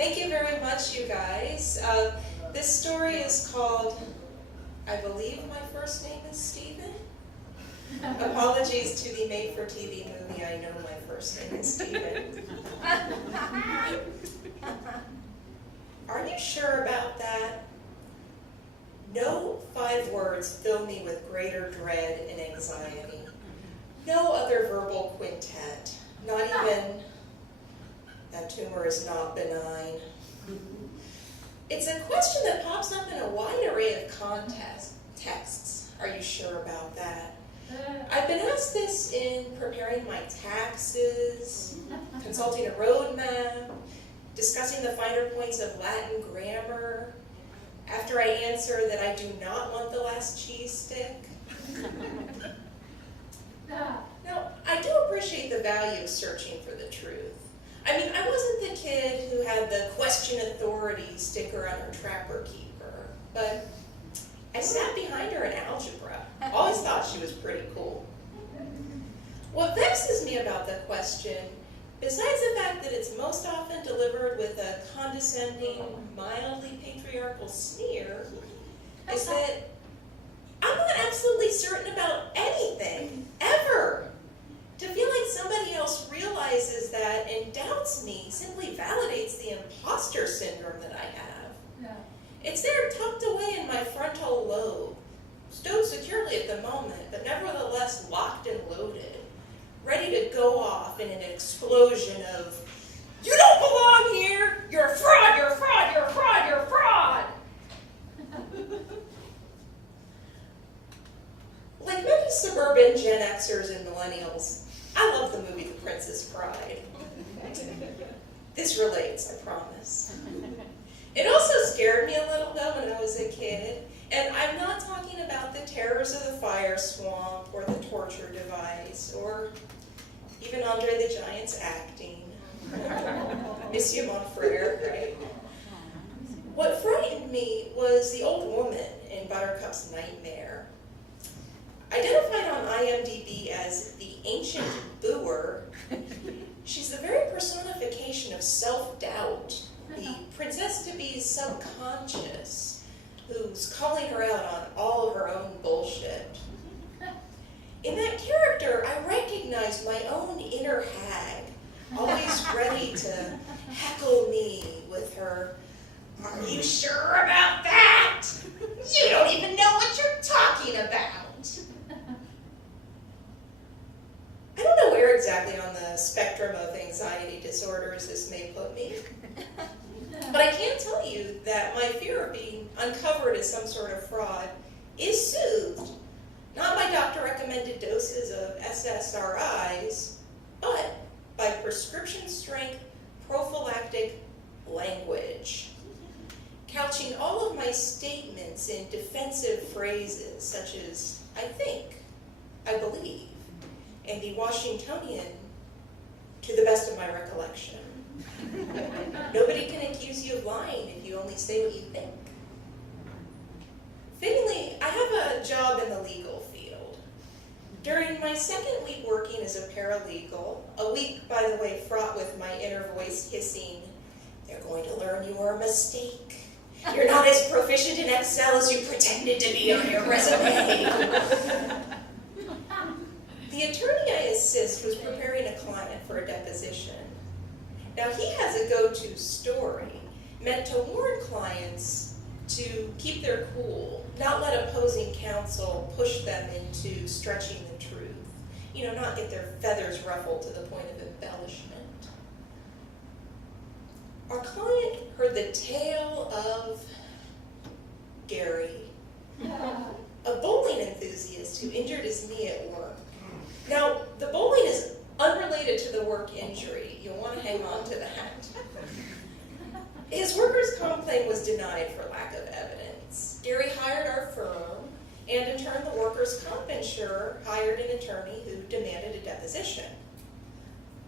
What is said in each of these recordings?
Thank you very much, you guys. This story is called, I believe my first name is Stephen. Apologies to the made-for-TV movie, I know my first name is Stephen. Are you sure about that? No 5 words fill me with greater dread and anxiety. No other verbal quintet, not even, that tumor is not benign. It's a question that pops up in a wide array of texts. Are you sure about that? I've been asked this in preparing my taxes, consulting a roadmap, discussing the finer points of Latin grammar, after I answer that I do not want the last cheese stick. Now, I do appreciate the value of searching for the truth. I mean, I wasn't the kid who had the question authority sticker on her trapper keeper, but I sat behind her in algebra. Always thought she was pretty cool. What vexes me about the question, besides the fact that it's most often delivered with a condescending, mildly patriarchal sneer, is that I'm not absolutely certain about anything, ever. To feel like somebody else realizes that and doubts me simply validates the imposter syndrome that I have. No. It's there tucked away in my frontal lobe, stowed securely at the moment, but nevertheless locked and loaded, ready to go off in an explosion of, "You don't belong here! You're a fraud! You're a fraud! You're a fraud! You're a fraud!" Like many suburban Gen Xers and millennials, I love the movie The Princess Bride. This relates, I promise. It also scared me a little though when I was a kid, and I'm not talking about the terrors of the fire swamp or the torture device or even Andre the Giant's acting. Monsieur Monfrere, right? What frightened me was the old woman in Buttercup's nightmare. Identified on IMDb as the ancient booer, she's the very personification of self-doubt, the princess-to-be's subconscious, who's calling her out on all of her own bullshit. In that character, I recognize my own inner hag, always ready to heckle me with her, "Are you sure about that? You don't even know what you're talking about." I don't know where exactly on the spectrum of anxiety disorders this may put me, but I can tell you that my fear of being uncovered as some sort of fraud is soothed, not by doctor-recommended doses of SSRIs, but by prescription-strength prophylactic language, couching all of my statements in defensive phrases such as, "I think," "I believe," and the Washingtonian, "to the best of my recollection." Nobody can accuse you of lying if you only say what you think. Fittingly, I have a job in the legal field. During my second week working as a paralegal, a week, by the way, fraught with my inner voice hissing, "They're going to learn you were a mistake. You're not as proficient in Excel as you pretended to be on your resume." The attorney I assist was preparing a client for a deposition. Now, he has a go-to story meant to warn clients to keep their cool, not let opposing counsel push them into stretching the truth. You know, not get their feathers ruffled to the point of embellishment. Our client heard the tale of Gary, a bowling enthusiast who injured his knee at work. Now, the bowling is unrelated to the work injury. You'll want to hang on to that. His workers' comp claim was denied for lack of evidence. Gary hired our firm, and in turn, the workers' comp insurer hired an attorney who demanded a deposition.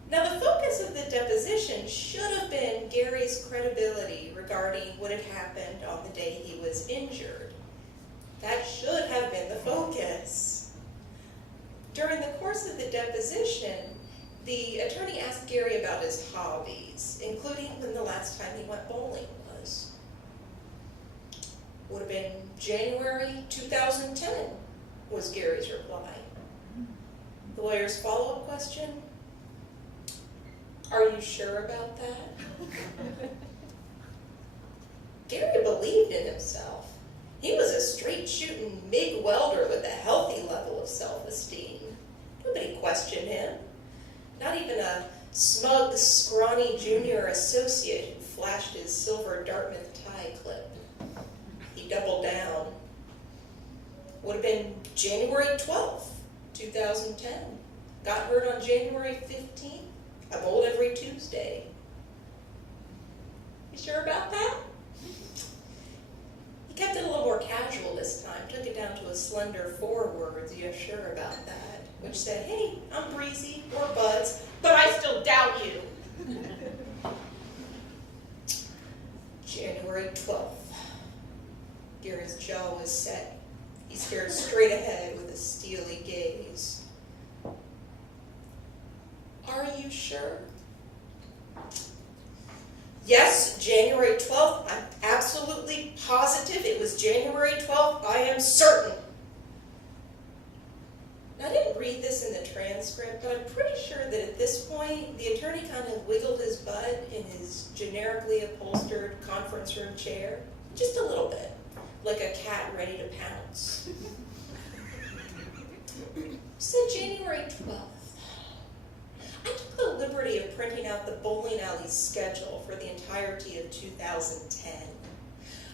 Now, the focus of the deposition should have been Gary's credibility regarding what had happened on the day he was injured. That should have been the focus. During the course of the deposition, The attorney asked Gary about his hobbies, including when the last time he went bowling was. Would have been January 2010, was Gary's reply. The lawyer's follow-up question, are you sure about that? Gary believed in himself. He was a straight-shooting MIG welder with a healthy level of self-esteem. Nobody questioned him. Not even a smug, scrawny junior associate who flashed his silver Dartmouth tie clip. He doubled down. Would have been January 12th, 2010. Got hurt on January 15th. I bowled every Tuesday. You sure about that? He kept it a little more casual this time, took it down to a slender 4 words, you sure about that? Which said, hey, I'm breezy, we're buds, but I still doubt you. January 12th. Gary's jaw was set. He stared straight ahead with a steely gaze. Are you sure? Yes, January 12th. I'm absolutely positive it was January 12th. I am certain. Now, I didn't read this in the transcript, but I'm pretty sure that at this point, the attorney kind of wiggled his butt in his generically upholstered conference room chair, just a little bit, like a cat ready to pounce. Said January 12th. I took the liberty of printing out the bowling alley schedule for the entirety of 2010.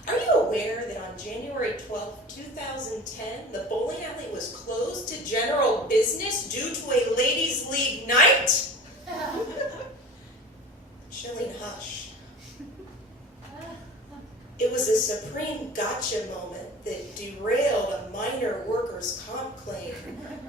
Are you aware that on January 12, 2010, the bowling alley was closed to general business due to a ladies' league night? Chilling hush. It was a supreme gotcha moment that derailed a minor workers' comp claim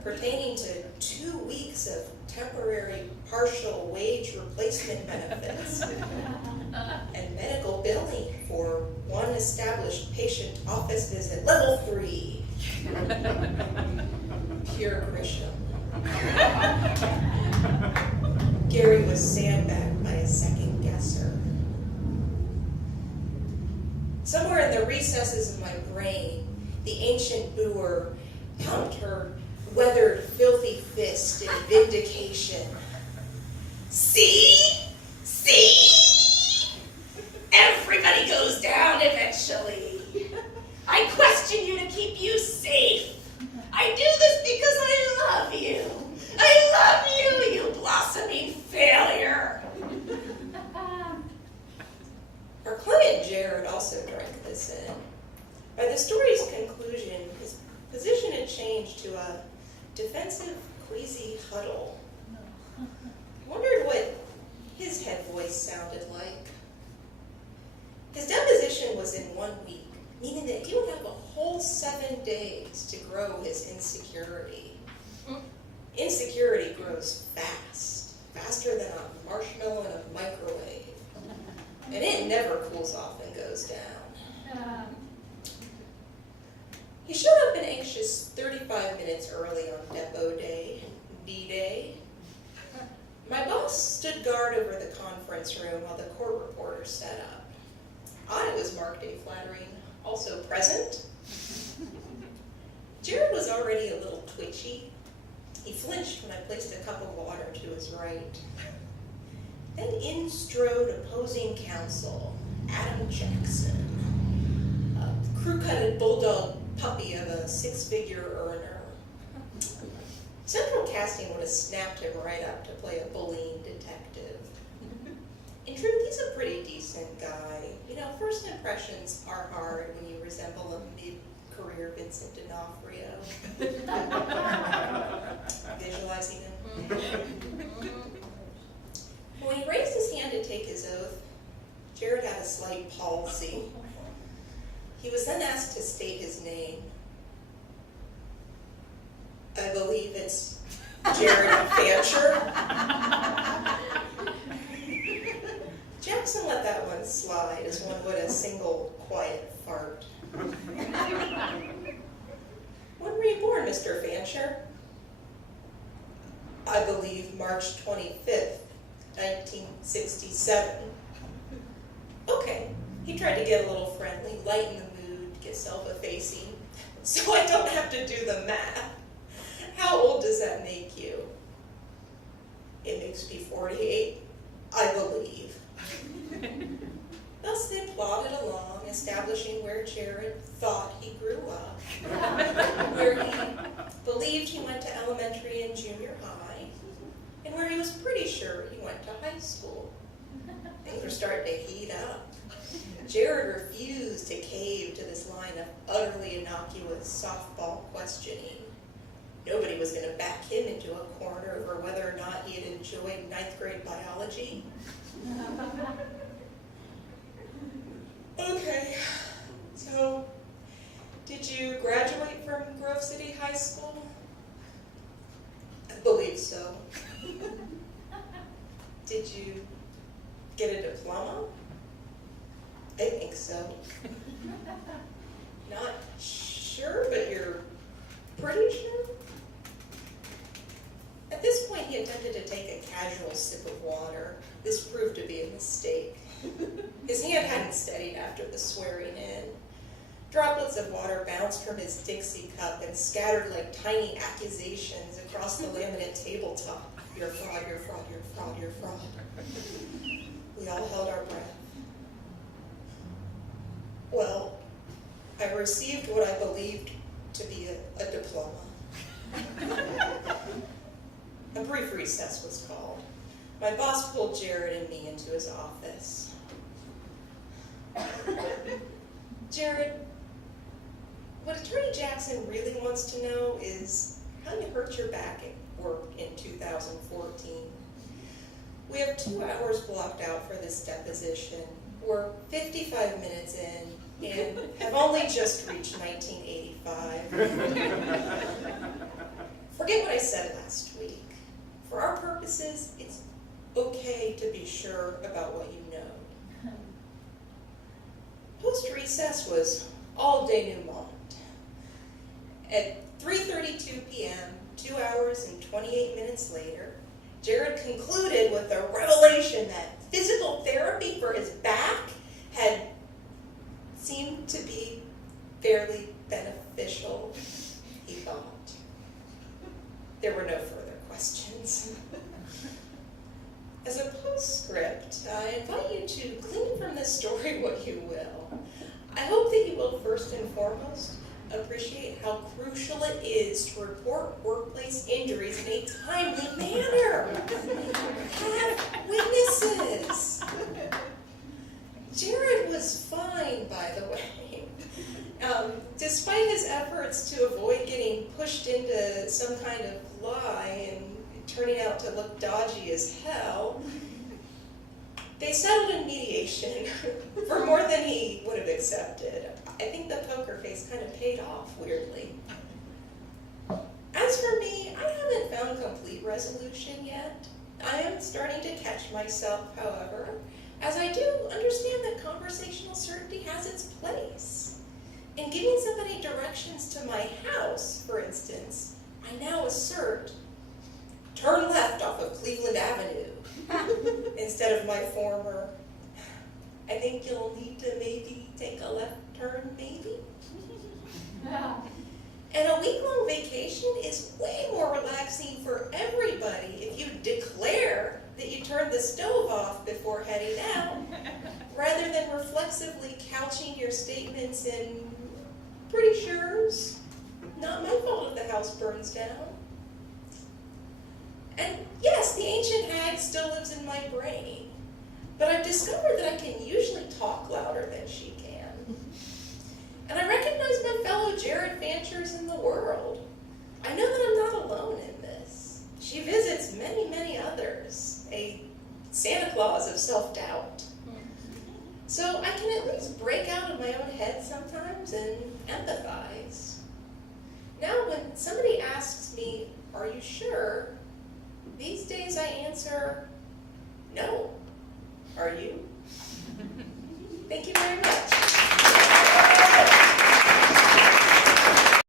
pertaining to 2 weeks of temporary partial wage replacement benefits and medical billing for one established patient office visit, level 3. Pure Grisham. Gary was sandbagged by a second guesser. Somewhere in the recesses of my brain, the ancient Boer pumped her weathered, filthy fist in vindication. See? See? Everybody goes down eventually. I question you to keep you safe. I do this because I love you. I love you, you blossoming failure. Our client, Jared, also drank this in. By the story's conclusion, his position had changed to a defensive, queasy huddle. I wondered what his head voice sounded like. His deposition was in 1 week, meaning that he would have a whole 7 days to grow his insecurity. Insecurity grows fast, faster than a marshmallow in a microwave, and it never cools off and goes down. He showed up an anxious 35 minutes early on Depot Day, D-Day. My boss stood guard over the conference room while the court reporter set up. I was marked a flattering, also present. Jared was already a little twitchy. He flinched when I placed a cup of water to his right. Then in strode opposing counsel, Adam Jackson, a crew-cutted bulldog puppy of a 6-figure earner. Central Casting would have snapped him right up to play a bullying detective. In truth, he's a pretty decent guy. You know, first impressions are hard when you resemble a mid-career Vincent D'Onofrio. Visualizing him. When he raised his hand to take his oath, Jared had a slight palsy. He was then asked to state his name. I believe it's Jared Fancher. Jackson let that one slide as one would a single quiet fart. When were you born, Mr. Fancher? I believe, March 25th, 1967. Okay, he tried to get a little friendly, lighten the mood, get self-effacing, so I don't have to do the math. How old does that make you? It makes me 48, I believe. Thus they plodded along, establishing where Jared thought he grew up, where he believed he went to elementary and junior high, and where he was pretty sure he went to high school. Things were starting to heat up. Jared refused to cave to this line of utterly innocuous softball questioning. Nobody was going to back him into a corner over whether or not he had enjoyed ninth grade biology. Okay, so did you graduate from Grove City High School? I believe so. Did you get a diploma? I think so. Not sure, but you're pretty sure? At this point, he attempted to take a casual sip of water. This proved to be a mistake. His hand hadn't steadied after the swearing in. Droplets of water bounced from his Dixie cup and scattered like tiny accusations across the laminate tabletop. You're a fraud, you're a fraud, you're a fraud, you're a fraud. We all held our breath. Well, I received what I believed to be a diploma. A brief recess was called. My boss pulled Jared and me into his office. Jared, what Attorney Jackson really wants to know is how you hurt your back at work in 2014. We have 2 hours blocked out for this deposition. We're 55 minutes in and have only just reached 1985. Forget what I said last week. For our purposes, it's okay to be sure about what you know. Post-recess was all denouement. At 3:32 p.m., 2 hours and 28 minutes later, Jared concluded with a revelation that physical therapy for his back had seemed to be fairly beneficial, he thought. There were no further questions. As a postscript, I invite you to glean from this story what you will. I hope that you will first and foremost appreciate how crucial it is to report workplace injuries in a timely manner. Have witnesses. Jared was fine, by the way. Despite his efforts to avoid getting pushed into some kind of lie and turning out to look dodgy as hell, they settled in mediation for more than he would have accepted. I think the poker face kind of paid off, weirdly. As for me, I haven't found complete resolution yet. I am starting to catch myself, however, as I do understand that conversational certainty has its place. In giving somebody directions to my house, for instance, I now assert, turn left off of Cleveland Avenue, instead of my former, I think you'll need to maybe take a left turn, maybe? And a week-long vacation is way more relaxing for everybody if you declare that you turned the stove off before heading out, rather than reflexively couching your statements in pretty sure's not my fault if the house burns down. And yes, the ancient hag still lives in my brain, but I've discovered that I can usually talk louder than she can. And I recognize my fellow Jared Fanchers in the world. I know that I'm not alone in this. She visits many, many others, a Santa Claus of self-doubt. So I can at least break out of my own head sometimes and empathize. Now, when somebody asks